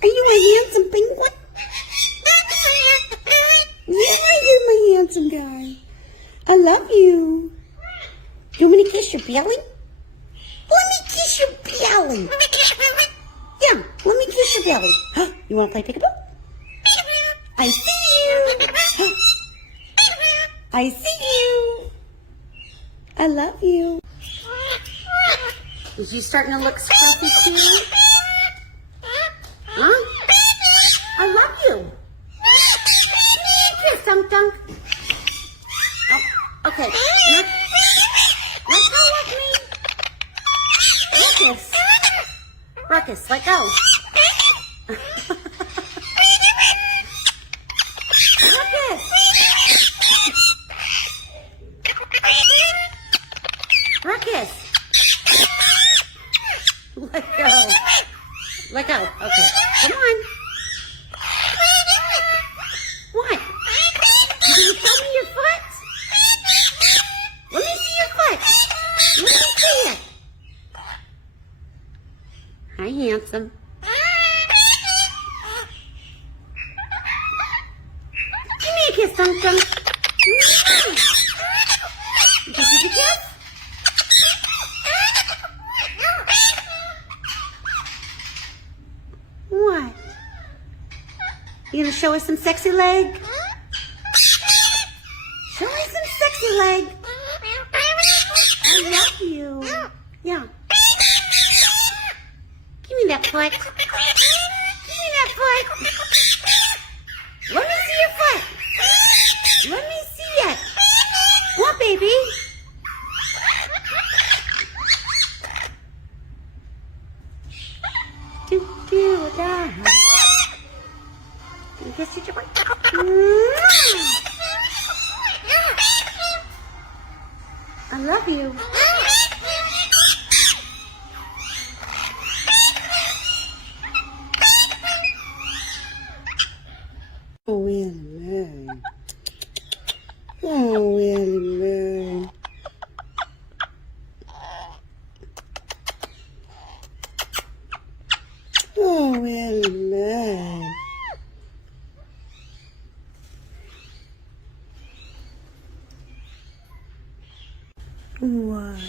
Are you a handsome penguin? Yeah, you're my handsome guy. I love you. Do you want me to kiss your belly? Let me kiss your belly. Yeah, let me kiss your belly. Huh? You want to play peekaboo? I see you. I see you. I love you. Is you starting to look scruffy too? Huh? I love you. Kiss, Dunk Dunk. Oh, okay. Let go of me. Ruckus. Ruckus, let go. Ruckus. Let go. Let go. Okay. Come on. What? You gonna show me your foot? Let me see your foot. Let me see it. Hi, handsome. Give me a kiss, Dunk Dunk. Did you see the kiss? What? You gonna show us some sexy leg? Show me some sexy leg. I love you. Yeah. Give me that foot. Give me that foot. Let me see your foot. Let me see it. What, baby? Da. Kiss your boy. I love you. Oh, Willie May. Oh, Willie May. Oh, Willie May. What?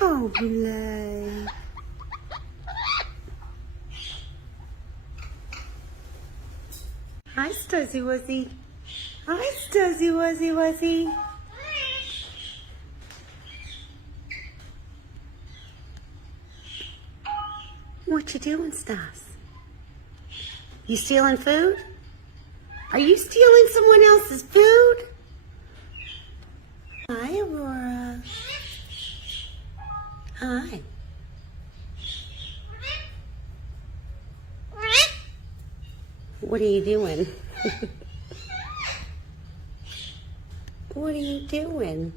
Oh, Billy. Hi, Stuzzy Wuzzy. Hi, Stuzzy Wuzzy Wuzzy. What you doing, Stas? You stealing food? Are you stealing someone else's food? Hi, Aurora. Hi. What are you doing? What are you doing?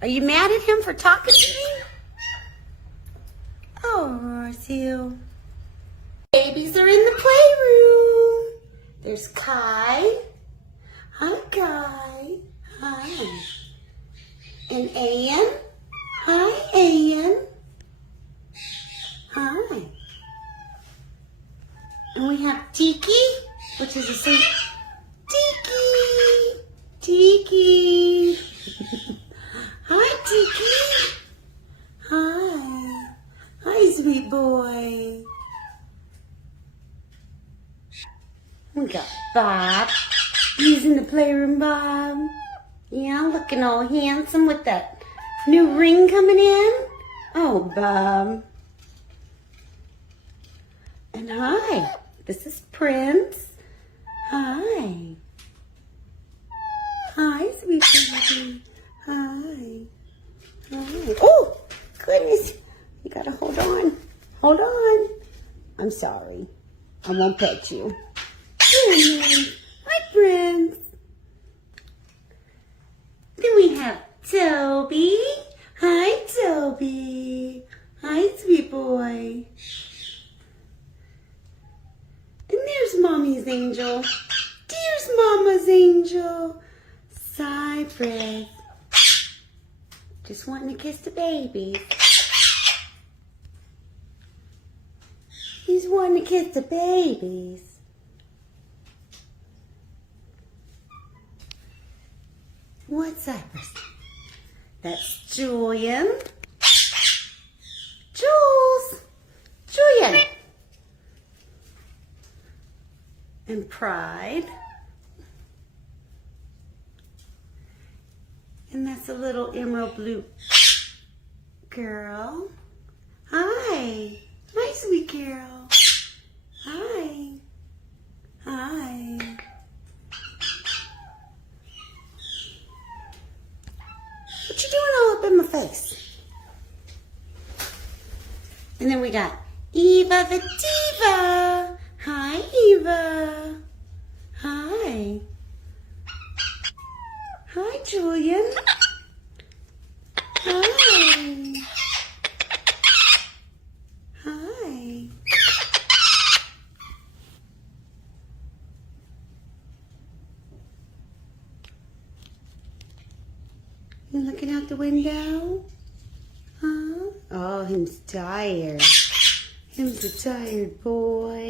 Are you mad at him for talking to you? Oh, Rorsio. Babies are in the playroom. There's Kai. Hi, Kai. Hi. And Ann. Hi, Ann. Hi. And we have Tiki, which is a sleep. Tiki. Tiki. Hi, Tiki. Hi. Hi, sweet boy. We got Bob. He's in the playroom, Bob. Yeah, looking all handsome with that new ring coming in. Oh, Bob. And hi, this is Prince. Hi. Hi, sweet baby. Hi. Hi. Oh, goodness. You gotta hold on. Hold on. I'm sorry. I won't pet you. Hi, Prince. Then we have Toby. Hi, Toby. Hi, sweet boy. And there's Mommy Mommy's angel. There's Mama's angel. Cypress. Just wanting to kiss the babies. He's wanting to kiss the babies. What's Cypress? That's Julian. Jules. Julian. And Pride. And that's a little emerald blue girl. Hi. Hi, sweet girl. Hi. Hi. What you doing all up in my face? And then we got Eva the Diva. Hi, Eva. Hi. Hi, Julian. Hi. Hi. You looking out the window? Huh? Oh, him's tired. Him's a tired boy.